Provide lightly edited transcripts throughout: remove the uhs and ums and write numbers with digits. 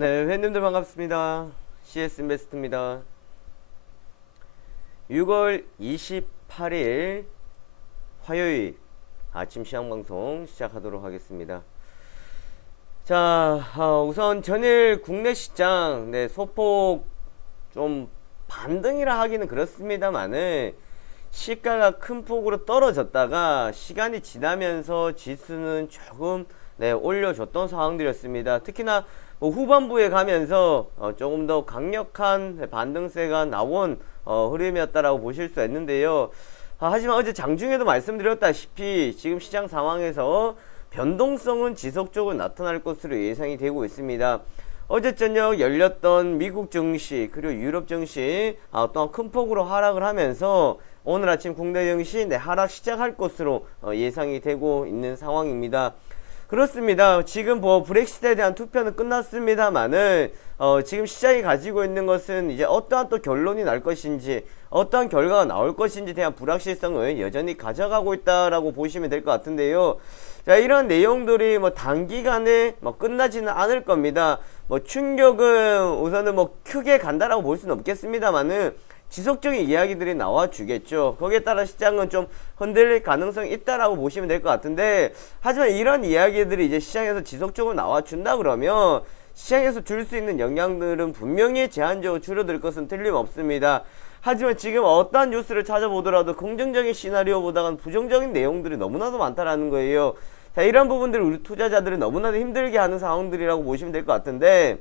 네, 회원님들 반갑습니다. CS 인베스트입니다. 6월 28일 화요일 아침 시황방송 시작하도록 하겠습니다. 자, 우선 전일 국내 시장 소폭 좀 반등이라 하기는 그렇습니다만은 시가가 큰 폭으로 떨어졌다가 시간이 지나면서 지수는 조금 올려줬던 상황들이었습니다. 특히나 후반부에 가면서 조금 더 강력한 반등세가 나온 흐름이었다라고 보실 수 있는데요. 하지만 어제 장중에도 말씀드렸다시피 지금 시장 상황에서 변동성은 지속적으로 나타날 것으로 예상이 되고 있습니다. 어제 저녁 열렸던 미국 증시 그리고 유럽 증시 또한 큰 폭으로 하락을 하면서 오늘 아침 국내 증시 하락 시작할 것으로 예상이 되고 있는 상황입니다. 그렇습니다. 지금 브렉시트에 대한 투표는 끝났습니다만은 지금 시장이 가지고 있는 것은 이제 어떠한 또 결론이 날 것인지 어떠한 결과가 나올 것인지 대한 불확실성을 여전히 가져가고 있다라고 보시면 될 것 같은데요. 자, 이런 내용들이 단기간에 끝나지는 않을 겁니다. 충격은 우선은 크게 간다라고 볼 수는 없겠습니다만은 지속적인 이야기들이 나와 주겠죠. 거기에 따라 시장은 좀 흔들릴 가능성이 있다라고 보시면 될 것 같은데, 하지만 이런 이야기들이 이제 시장에서 지속적으로 나와 준다 그러면 시장에서 줄 수 있는 영향들은 분명히 제한적으로 줄어들 것은 틀림없습니다. 하지만 지금 어떠한 뉴스를 찾아보더라도 긍정적인 시나리오보다는 부정적인 내용들이 너무나도 많다라는 거예요. 자, 이런 부분들을 우리 투자자들은 너무나도 힘들게 하는 상황들이라고 보시면 될 것 같은데,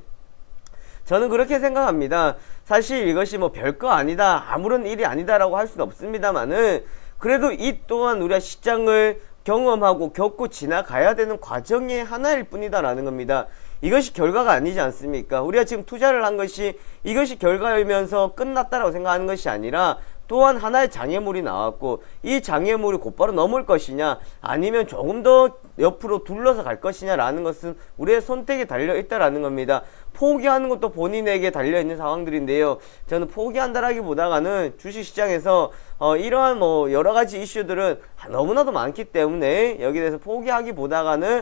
저는 그렇게 생각합니다. 사실 이것이 별거 아니다, 아무런 일이 아니다라고 할 수는 없습니다만은 그래도 이 또한 우리가 시장을 경험하고 겪고 지나가야 되는 과정의 하나일 뿐이다라는 겁니다. 이것이 결과가 아니지 않습니까? 우리가 지금 투자를 한 것이 이것이 결과이면서 끝났다라고 생각하는 것이 아니라 또한 하나의 장애물이 나왔고 이 장애물이 곧바로 넘을 것이냐 아니면 조금 더 옆으로 둘러서 갈 것이냐라는 것은 우리의 선택에 달려 있다라는 겁니다. 포기하는 것도 본인에게 달려 있는 상황들인데요. 저는 포기한다라기보다는 주식시장에서 이러한 여러 가지 이슈들은 너무나도 많기 때문에 여기에 대해서 포기하기보다는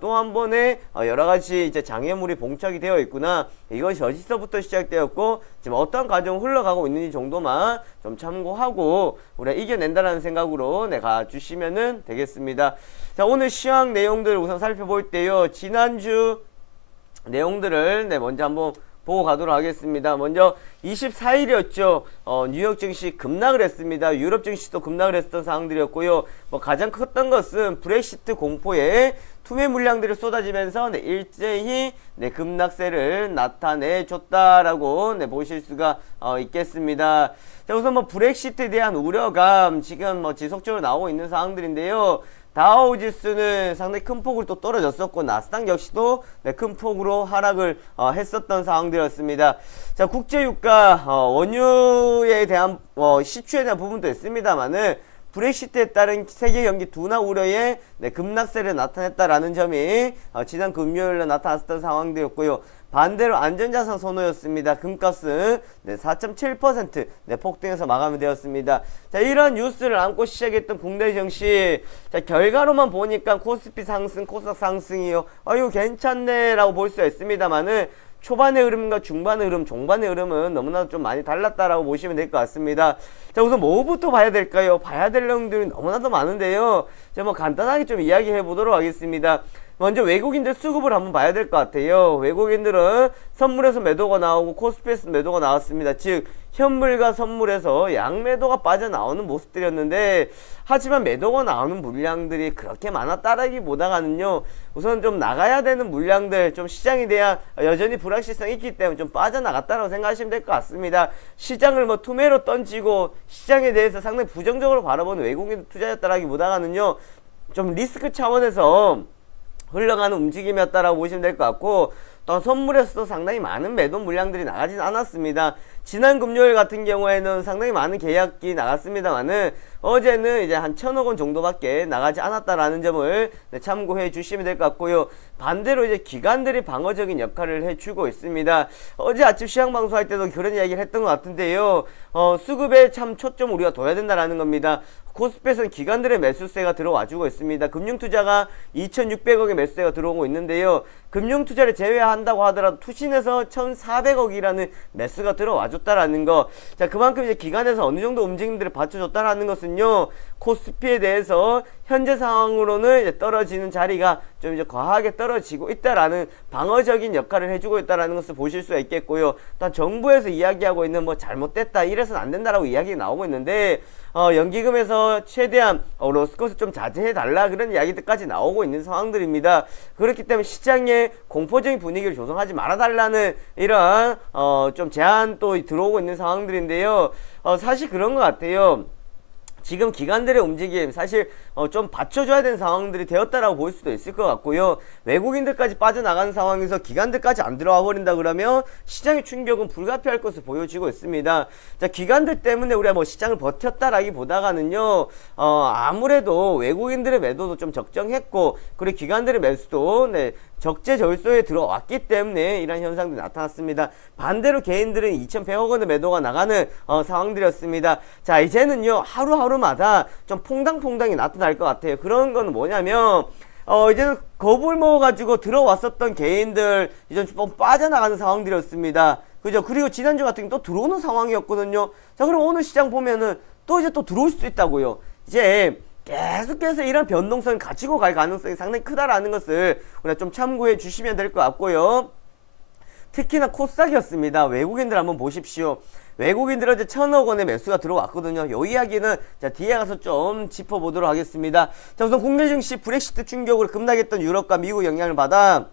또 한 번에 여러 가지 이제 장애물이 봉착이 되어 있구나. 이것이 어디서부터 시작되었고 지금 어떤 과정을 흘러가고 있는지 정도만 좀 참고하고 우리가 이겨낸다라는 생각으로 가주시면은 되겠습니다. 자, 오늘 시황 내용들 우선 살펴볼 때요. 지난주 내용들을 먼저 한번 보고 가도록 하겠습니다. 먼저 24일이었죠. 뉴욕 증시 급락을 했습니다. 유럽 증시도 급락을 했던 상황들이었고요. 가장 컸던 것은 브렉시트 공포에 투매 물량들이 쏟아지면서 일제히 급락세를 나타내 줬다라고 보실 수가 있겠습니다. 자, 우선 브렉시트에 대한 우려감 지금 지속적으로 나오고 있는 상황들인데요. 다우 지수는 상당히 큰 폭으로 또 떨어졌었고 나스닥 역시도 큰 폭으로 하락을 했었던 상황들이었습니다. 자, 국제유가 원유에 대한 시추에 대한 부분도 있습니다만은 브렉시트에 따른 세계 경기 둔화 우려에 급락세를 나타냈다라는 점이 지난 금요일에 나타났던 상황들이었고요. 반대로 안전자산 선호였습니다. 금값은 4.7% 폭등해서 마감이 되었습니다. 자, 이러한 뉴스를 안고 시작했던 국내 증시, 자, 결과로만 보니까 코스피 상승, 코스닥 상승이요. 이거 괜찮네 라고 볼 수 있습니다만은 초반의 흐름과 중반의 흐름, 종반의 흐름은 너무나도 좀 많이 달랐다라고 보시면 될 것 같습니다. 자, 우선 뭐부터 봐야 될까요? 봐야 될 내용들이 너무나도 많은데요. 제가 간단하게 좀 이야기해 보도록 하겠습니다. 먼저 외국인들 수급을 한번 봐야 될 것 같아요. 외국인들은 선물에서 매도가 나오고 코스피에서 매도가 나왔습니다. 즉 현물과 선물에서 양매도가 빠져나오는 모습들이었는데, 하지만 매도가 나오는 물량들이 그렇게 많았다라기보다는요, 우선 좀 나가야 되는 물량들, 좀 시장에 대한 여전히 불확실성이 있기 때문에 좀 빠져나갔다고 생각하시면 될 것 같습니다. 시장을 투매로 던지고 시장에 대해서 상당히 부정적으로 바라보는 외국인 투자였다라기보다는요, 좀 리스크 차원에서 흘러가는 움직임이었다라고 보시면 될 것 같고, 또 선물에서도 상당히 많은 매도 물량들이 나가진 않았습니다. 지난 금요일 같은 경우에는 상당히 많은 계약이 나갔습니다만은 어제는 이제 한 1,000억 원 정도밖에 나가지 않았다라는 점을 참고해 주시면 될 것 같고요. 반대로 이제 기관들이 방어적인 역할을 해주고 있습니다. 어제 아침 시황 방송할 때도 그런 이야기를 했던 것 같은데요. 수급에 참 초점 우리가 둬야 된다라는 겁니다. 코스피에서는 기관들의 매수세가 들어와주고 있습니다. 금융투자가 2,600억의 매수세가 들어오고 있는데요. 금융투자를 제외한다고 하더라도 투신에서 1,400억이라는 매수가 들어와줬다라는 거. 자, 그만큼 이제 기관에서 어느 정도 움직임들을 받쳐줬다라는 것은요, 코스피에 대해서 현재 상황으로는 이제 떨어지는 자리가 좀 이제 과하게 떨어지고 있다라는 방어적인 역할을 해주고 있다라는 것을 보실 수가 있겠고요. 또한 정부에서 이야기하고 있는 뭐 잘못됐다, 이래서는 안 된다라고 이야기 나오고 있는데, 연기금에서 최대한 로스컷을 좀 자제해 달라, 그런 이야기들까지 나오고 있는 상황들입니다. 그렇기 때문에 시장에 공포적인 분위기를 조성하지 말아 달라는 이런 좀 제안도 들어오고 있는 상황들인데요. 사실 그런 것 같아요. 지금 기관들의 움직임 사실 좀 받쳐줘야 되는 상황들이 되었다라고 볼 수도 있을 것 같고요. 외국인들까지 빠져나가는 상황에서 기관들까지 안 들어와 버린다 그러면 시장의 충격은 불가피할 것으로 보여지고 있습니다. 자, 기관들 때문에 우리가 뭐 시장을 버텼다라기보다는요, 아무래도 외국인들의 매도도 좀 적정했고, 그리고 기관들의 매수도 적재적소에 들어왔기 때문에 이런 현상들이 나타났습니다. 반대로 개인들은 2,100억 원의 매도가 나가는 상황들이었습니다. 자, 이제는요, 하루하루마다 좀 퐁당퐁당이 나타날 것 같아요. 그런 건 뭐냐면, 이제는 겁을 먹어가지고 들어왔었던 개인들 이제 좀 빠져나가는 상황들이었습니다. 그죠? 그리고 지난주 같은 경우 또 들어오는 상황이었거든요. 자, 그럼 오늘 시장 보면은 또 이제 또 들어올 수도 있다고요. 이제 계속해서 이런 변동성을 가지고 갈 가능성이 상당히 크다라는 것을 우리가 좀 참고해 주시면 될 것 같고요. 특히나 코스닥이었습니다. 외국인들 한번 보십시오. 외국인들 어제 1,000억 원의 매수가 들어왔거든요. 요 이야기는 자, 뒤에 가서 좀 짚어보도록 하겠습니다. 자, 우선 국내 증시 브렉시트 충격으로 급락했던 유럽과 미국 영향을 받아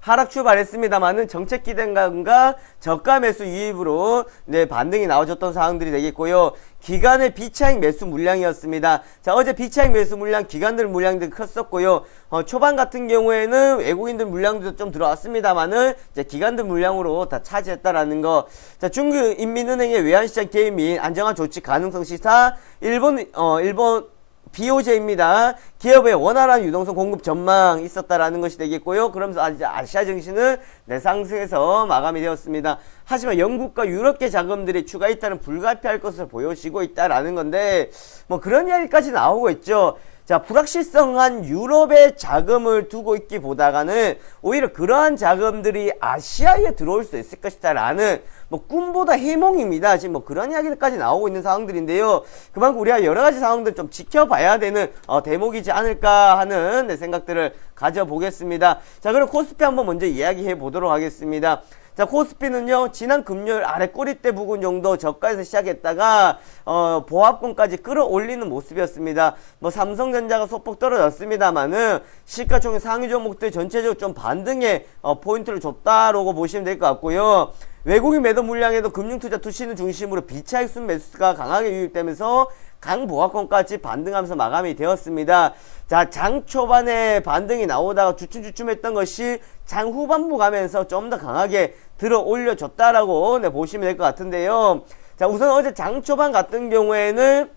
하락 출발했습니다만은 정책 기대감과 저가 매수 유입으로 반등이 나와줬던 상황들이 되겠고요. 기관의 비차익 매수 물량이었습니다. 자, 어제 비차익 매수 물량, 기관들 물량들이 컸었고요. 초반 같은 경우에는 외국인들 물량도 좀 들어왔습니다만은 이제 기관들 물량으로 다 차지했다라는 거. 자, 중국 인민은행의 외환시장 개입 및 안정화 조치 가능성 시사, 일본 BOJ입니다. 기업의 원활한 유동성 공급 전망 있었다라는 것이 되겠고요. 그러면서 아시아 증시는 상승해서 마감이 되었습니다. 하지만 영국과 유럽계 자금들이 추가 이탈은 불가피할 것으로 보여지고 있다라는 건데, 뭐 그런 이야기까지 나오고 있죠. 자, 불확실성한 유럽의 자금을 두고 있기보다는 오히려 그러한 자금들이 아시아에 들어올 수 있을 것이다라는 뭐 꿈보다 희몽입니다. 지금 뭐 그런 이야기들까지 나오고 있는 상황들인데요. 그만큼 우리가 여러 가지 상황들 좀 지켜봐야 되는 대목이지 않을까 하는 생각들을 가져보겠습니다. 자, 그럼 코스피 한번 먼저 이야기해 보도록 하겠습니다. 자, 코스피는요, 지난 금요일 아래 꼬리대 부근 정도 저가에서 시작했다가 보합권까지 끌어올리는 모습이었습니다. 뭐 삼성전자가 소폭 떨어졌습니다만은 시가총액 상위 종목들 전체적으로 좀 반등에 포인트를 줬다라고 보시면 될 것 같고요. 외국인 매도 물량에도 금융투자 투신을 중심으로 비차익 순 매수가 강하게 유입되면서 강보합권까지 반등하면서 마감이 되었습니다. 자, 장 초반에 반등이 나오다가 주춤주춤했던 것이 장 후반부 가면서 좀 더 강하게 들어 올려줬다라고 보시면 될 것 같은데요. 자, 우선 어제 장 초반 같은 경우에는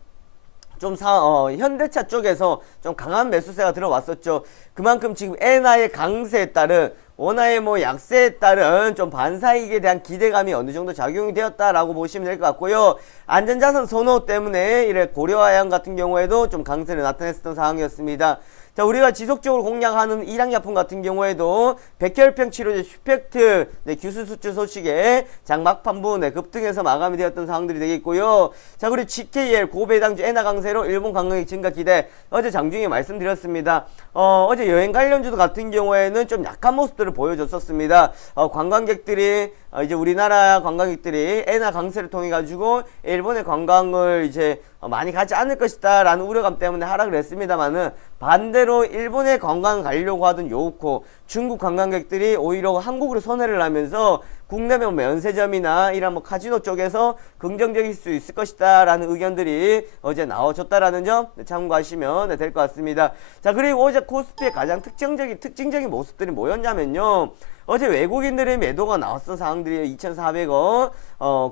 좀 현대차 쪽에서 좀 강한 매수세가 들어왔었죠. 그만큼 지금 엔화의 강세에 따른 원화의 뭐 약세에 따른 좀 반사이익에 대한 기대감이 어느 정도 작용이 되었다라고 보시면 될 것 같고요. 안전자산 선호 때문에 이래 고려아연 같은 경우에도 좀 강세를 나타냈었던 상황이었습니다. 자, 우리가 지속적으로 공략하는 일양약품 같은 경우에도 백혈병 치료제 슈펙트 규수 수출 소식에 장 막판부 급등해서 마감이 되었던 상황들이 되겠고요. 자, 그리고 GKL 고배당주 엔화 강세로 일본 관광객 증가 기대, 어제 장중에 말씀드렸습니다. 어제 여행 관련주도 같은 경우에는 좀 약한 모습들을 보여줬었습니다. 관광객들이 이제 우리나라 관광객들이 엔화 강세를 통해 가지고 일본의 관광을 이제 많이 가지 않을 것이다 라는 우려감 때문에 하락을 했습니다만은, 반대로 일본에 관광 가려고 하던 요코 중국 관광객들이 오히려 한국으로 선회를 하면서 국내 면세점이나 이런 뭐 카지노 쪽에서 긍정적일 수 있을 것이다 라는 의견들이 어제 나와줬다라는 점 참고하시면 될 것 같습니다. 자, 그리고 어제 코스피의 가장 특징적인 모습들이 뭐였냐면요, 어제 외국인들의 매도가 나왔던 상황들이 2,400원.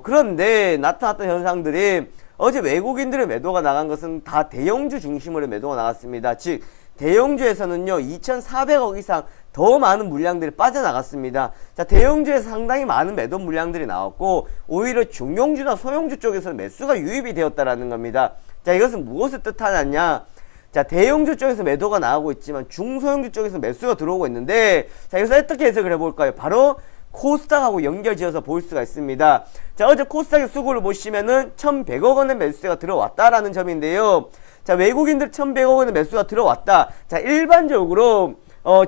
그런데 나타났던 현상들이, 어제 외국인들의 매도가 나간 것은 다 대형주 중심으로 매도가 나갔습니다. 즉 대형주에서는요 2,400억 이상 더 많은 물량들이 빠져나갔습니다. 자, 대형주에서 상당히 많은 매도 물량들이 나왔고, 오히려 중용주나 소형주 쪽에서 매수가 유입이 되었다라는 겁니다. 자, 이것은 무엇을 뜻하느냐? 자, 대형주 쪽에서 매도가 나오고 있지만 중소형주 쪽에서 매수가 들어오고 있는데, 자, 여기서 어떻게 해석을 해볼까요? 바로 코스닥하고 연결지어서 볼 수가 있습니다. 자, 어제 코스닥의 수급을 보시면은 1,100억 원의 매수세가 들어왔다라는 점인데요. 자, 외국인들 1,100억 원의 매수가 들어왔다. 자, 일반적으로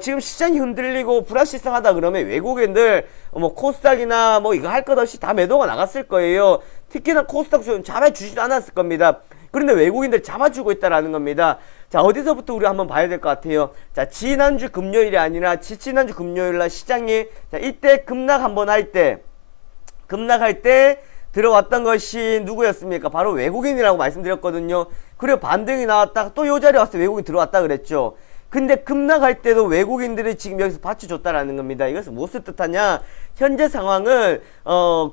지금 시장이 흔들리고 불확실성하다 그러면 외국인들 뭐 코스닥이나 뭐 이거 할 것 없이 다 매도가 나갔을 거예요. 특히나 코스닥 주는 잡아주지도 않았을 겁니다. 그런데 외국인들 잡아주고 있다라는 겁니다. 자, 어디서부터 우리가 한번 봐야 될 것 같아요. 자, 지난주 금요일이 아니라 지난주 금요일날 시장이, 자, 이때 급락할 때 들어왔던 것이 누구였습니까? 바로 외국인이라고 말씀드렸거든요. 그리고 반등이 나왔다가 또 요 자리에 와서 외국인 들어왔다 그랬죠. 근데 급락할 때도 외국인들이 지금 여기서 받쳐줬다라는 겁니다. 이것은 무엇을 뜻하냐? 현재 상황은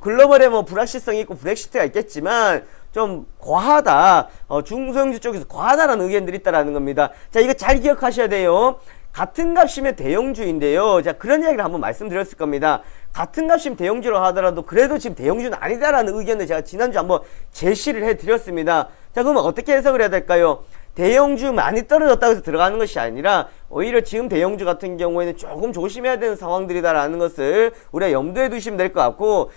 글로벌에 뭐 불확실성이 있고 브렉시트가 있겠지만 좀 과하다. 중소형주 쪽에서 과하다라는 의견들이 있다라는 겁니다. 자, 이거 잘 기억하셔야 돼요. 같은 값이면 대형주인데요. 자, 그런 이야기를 한번 말씀드렸을 겁니다. 같은 값이면 대형주로 하더라도 그래도 지금 대형주는 아니다라는 의견을 제가 지난주 한번 제시를 해드렸습니다. 자, 그러면 어떻게 해석을 해야 될까요? 대형주 많이 떨어졌다고 해서 들어가는 것이 아니라 오히려 지금 대형주 같은 경우에는 조금 조심해야 되는 상황들이다라는 것을 우리가 염두에 두시면 될 것 같고,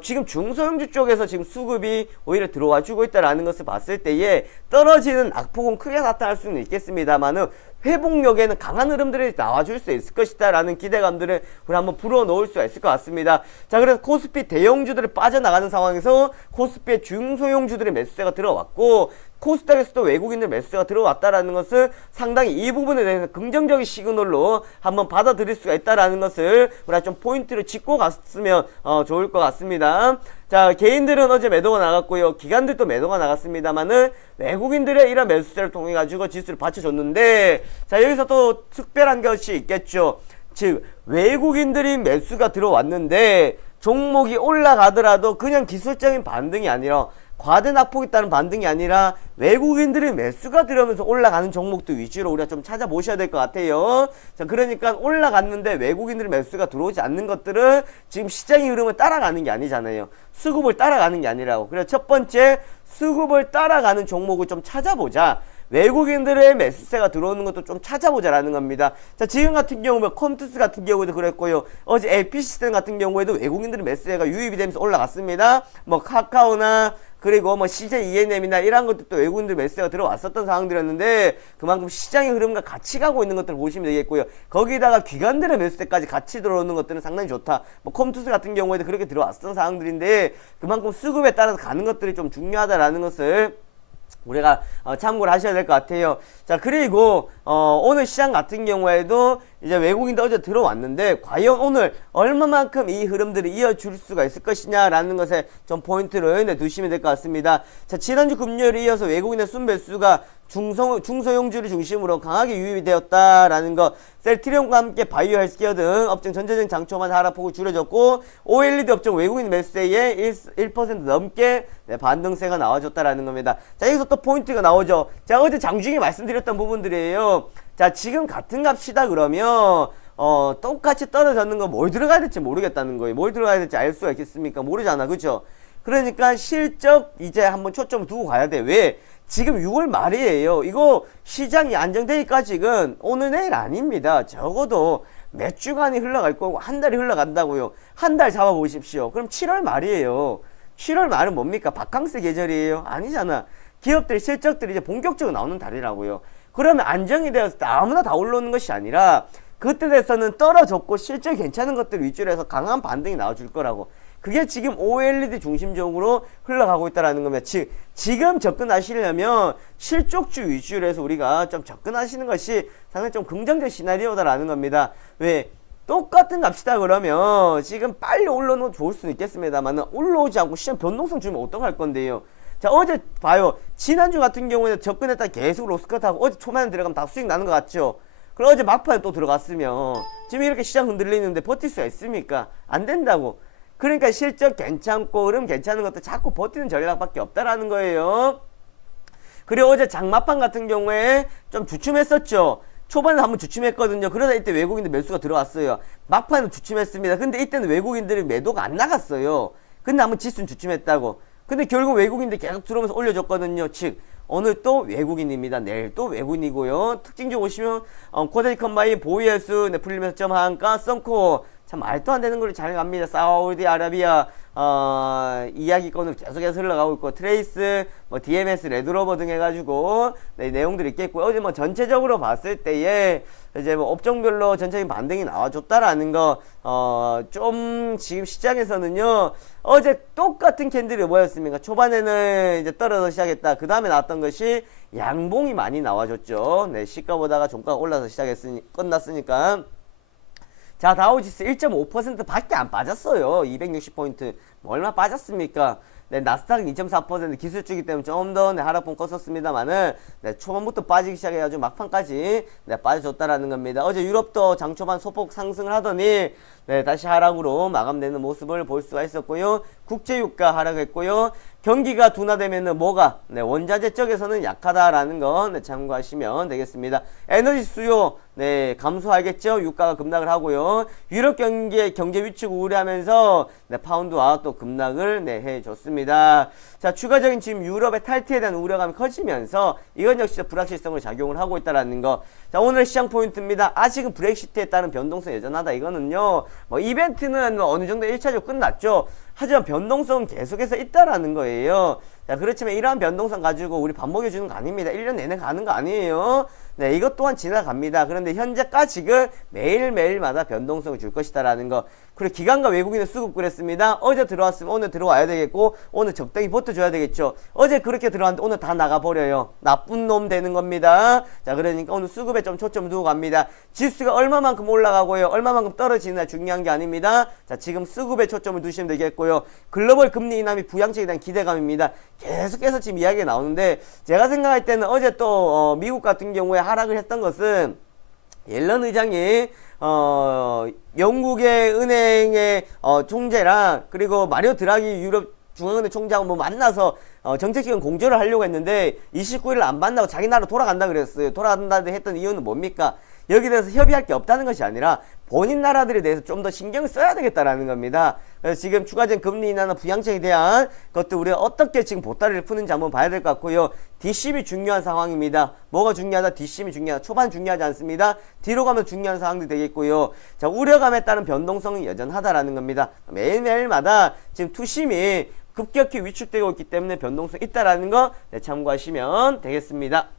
지금 중소형주 쪽에서 지금 수급이 오히려 들어와 주고 있다라는 것을 봤을 때에 떨어지는 낙폭은 크게 나타날 수는 있겠습니다만은 회복력에는 강한 흐름들이 나와줄 수 있을 것이다 라는 기대감들을 우리 한번 불어넣을 수가 있을 것 같습니다. 자, 그래서 코스피 대형주들이 빠져나가는 상황에서 코스피의 중소형주들의 매수세가 들어왔고, 코스닥에서도 외국인들 매수세가 들어왔다라는 것은 상당히 이 부분에 대해서 긍정적인 시그널로 한번 받아들일 수가 있다라는 것을 우리가 좀 포인트를 짚고 갔으면 좋을 것 같습니다. 자, 개인들은 어제 매도가 나갔고요. 기관들도 매도가 나갔습니다만은 외국인들의 이런 매수세를 통해 가지고 지수를 받쳐줬는데, 자, 여기서 또 특별한 것이 있겠죠. 즉, 외국인들이 매수가 들어왔는데 종목이 올라가더라도 그냥 기술적인 반등이 아니라 과대 낙폭이 따른 반등이 아니라 외국인들의 매수가 들어오면서 올라가는 종목도 위주로 우리가 좀 찾아보셔야 될 것 같아요. 자, 그러니까 올라갔는데 외국인들의 매수가 들어오지 않는 것들은 지금 시장의 흐름을 따라가는 게 아니잖아요. 수급을 따라가는 게 아니라고. 그래서 첫 번째, 수급을 따라가는 종목을 좀 찾아보자. 외국인들의 매수세가 들어오는 것도 좀 찾아보자라는 겁니다. 자, 지금 같은 경우는 컴투스 같은 경우에도 그랬고요. 어제 LP시스템 같은 경우에도 외국인들의 매수세가 유입이 되면서 올라갔습니다. 뭐 카카오나 그리고 뭐 CJ ENM이나 이런 것들도 외국인들 매수세가 들어왔었던 상황들이었는데 그만큼 시장의 흐름과 같이 가고 있는 것들을 보시면 되겠고요. 거기다가 기관들의 매수세까지 같이 들어오는 것들은 상당히 좋다. 뭐 컴투스 같은 경우에도 그렇게 들어왔던 상황들인데 그만큼 수급에 따라서 가는 것들이 좀 중요하다라는 것을 우리가 참고를 하셔야 될 것 같아요. 자, 그리고 오늘 시장 같은 경우에도 이제 외국인도 어제 들어왔는데 과연 오늘 얼마만큼 이 흐름들이 이어줄 수가 있을 것이냐라는 것에 좀 포인트를 두시면 될 것 같습니다. 자, 지난주 금요일에 이어서 외국인의 순매수가 중소형주를 중심으로 강하게 유입이 되었다라는 것, 셀트리온과 함께 바이오 헬스케어 등 업종 전체적인 장초만 하락폭을 줄여줬고 OLED 업종 외국인 매수세에 1% 넘게 반등세가 나와줬다라는 겁니다. 자, 여기서 또 포인트가 나오죠. 자, 어제 장중에 말씀드렸던 부분들이에요. 자, 지금 같은 값이다 그러면 똑같이 떨어졌는 거 뭘 들어가야 될지 모르겠다는 거예요. 뭘 들어가야 될지 알 수가 있겠습니까? 모르잖아, 그죠? 그러니까 실적 이제 한번 초점을 두고 가야 돼. 왜? 지금 6월 말이에요. 이거 시장이 안정되기까지는 오늘 내일 아닙니다. 적어도 몇 주간이 흘러갈 거고 한 달이 흘러간다고요. 한 달 잡아보십시오. 그럼 7월 말이에요. 7월 말은 뭡니까? 바캉스 계절이에요? 아니잖아. 기업들의 실적들이 이제 본격적으로 나오는 달이라고요. 그러면 안정이 되어서 아무나 다 올라오는 것이 아니라 그때 돼서는 떨어졌고 실적이 괜찮은 것들 위주로 해서 강한 반등이 나와줄 거라고. 그게 지금 OLED 중심적으로 흘러가고 있다는 겁니다. 즉, 지금 접근하시려면 실적주 위주로 해서 우리가 좀 접근하시는 것이 상당히 좀 긍정적 시나리오다라는 겁니다. 왜? 똑같은 값이다 그러면 지금 빨리 올라오면 좋을 수는 있겠습니다만 올라오지 않고 시장 변동성 주면 어떡할 건데요. 자, 어제 봐요. 지난주 같은 경우에는 접근했다 계속 로스컷하고 어제 초반에 들어가면 다 수익 나는 것 같죠. 그리고 어제 막판에 또 들어갔으면 지금 이렇게 시장 흔들리는데 버틸 수가 있습니까? 안 된다고. 그러니까 실적 괜찮고 흐름 괜찮은 것도 자꾸 버티는 전략밖에 없다라는 거예요. 그리고 어제 장마판 같은 경우에 좀 주춤했었죠. 초반에 한번 주춤했거든요. 그러다 이때 외국인들 매수가 들어왔어요. 막판에는 주춤했습니다. 근데 이때는 외국인들이 매도가 안 나갔어요. 근데 한번 지수는 주춤했다고. 근데 결국 외국인들이 계속 들어오면서 올려줬거든요. 즉 오늘 또 외국인입니다. 내일 또 외국인이고요. 특징적 보시면 코데지 컴바인 보이에스 네, 풀리면서 점 한가 썬코 참 말도 안 되는 걸 잘 갑니다. 사우디아라비아 이야기권을 계속해서 흘러가고 있고 트레이스 뭐 DMS 레드로버 등 해가지고 네, 내용들이 있겠고요. 어제 뭐 전체적으로 봤을 때에 이제 뭐 업종별로 전체적인 반등이 나와줬다라는 거 좀 지금 시장에서는요 어제 똑같은 캔들이 뭐였습니까? 초반에는 이제 떨어져 시작했다. 그 다음에 나왔던 것이 양봉이 많이 나와줬죠. 네, 시가보다가 종가가 올라서 끝났으니까. 자, 다우지수 1.5% 밖에 안 빠졌어요. 260포인트. 뭐 얼마 빠졌습니까? 네, 나스닥은 2.4% 기술주기 때문에 좀 더 네, 하락폭 껐었습니다만은 네, 초반부터 빠지기 시작해가지고 막판까지 네, 빠져줬다라는 겁니다. 어제 유럽도 장초반 소폭 상승을 하더니 네, 다시 하락으로 마감되는 모습을 볼 수가 있었고요. 국제유가 하락했고요. 경기가 둔화되면은 뭐가 네, 원자재 쪽에서는 약하다라는 거 네, 참고하시면 되겠습니다. 에너지 수요 네, 감소하겠죠. 유가가 급락을 하고요. 유럽 경제 위축 우려하면서 네, 파운드와 또 급락을 네, 해줬습니다. 자, 추가적인 지금 유럽의 탈퇴에 대한 우려감이 커지면서 이건 역시 불확실성을 작용을 하고 있다라는 거. 자, 오늘 시장 포인트입니다. 아직은 브렉시트에 따른 변동성 여전하다. 이거는요, 뭐 이벤트는 어느 정도 1차적으로 끝났죠. 하지만 변동성은 계속해서 있다라는 거예요. 자, 그렇지만 이러한 변동성 가지고 우리 밥 먹여주는 거 아닙니다. 1년 내내 가는 거 아니에요. 네, 이것 또한 지나갑니다. 그런데 현재까지는 매일매일마다 변동성을 줄 것이다라는 거. 그리고 기관과 외국인의 수급 그랬습니다. 어제 들어왔으면 오늘 들어와야 되겠고 오늘 적당히 버텨줘야 되겠죠. 어제 그렇게 들어왔는데 오늘 다 나가버려요. 나쁜 놈 되는 겁니다. 자, 그러니까 오늘 수급에 좀 초점 두고 갑니다. 지수가 얼마만큼 올라가고요. 얼마만큼 떨어지느냐 중요한 게 아닙니다. 자, 지금 수급에 초점을 두시면 되겠고요. 글로벌 금리 인하미 부양책에 대한 기대감입니다. 계속해서 지금 이야기가 나오는데 제가 생각할 때는 어제 또 미국 같은 경우에 하락을 했던 것은 옐런 의장이 영국의 은행의 총재랑 그리고 마리오 드라기 유럽 중앙은행 총재하고 뭐 만나서 정책기관 공조를 하려고 했는데 29일을 안 만나고 자기 나라 돌아간다 그랬어요. 돌아간다고 했던 이유는 뭡니까? 여기에 대해서 협의할 게 없다는 것이 아니라 본인 나라들에 대해서 좀 더 신경을 써야 되겠다라는 겁니다. 그래서 지금 추가적인 금리 인하나 부양책에 대한 것도 우리가 어떻게 지금 보따리를 푸는지 한번 봐야 될 것 같고요. 뒷심이 중요한 상황입니다. 뭐가 중요하다? 뒷심이 중요하다. 초반 중요하지 않습니다. 뒤로 가면 중요한 상황도 되겠고요. 자, 우려감에 따른 변동성은 여전하다라는 겁니다. 매일매일마다 지금 투심이 급격히 위축되고 있기 때문에 변동성이 있다라는 거 네, 참고하시면 되겠습니다.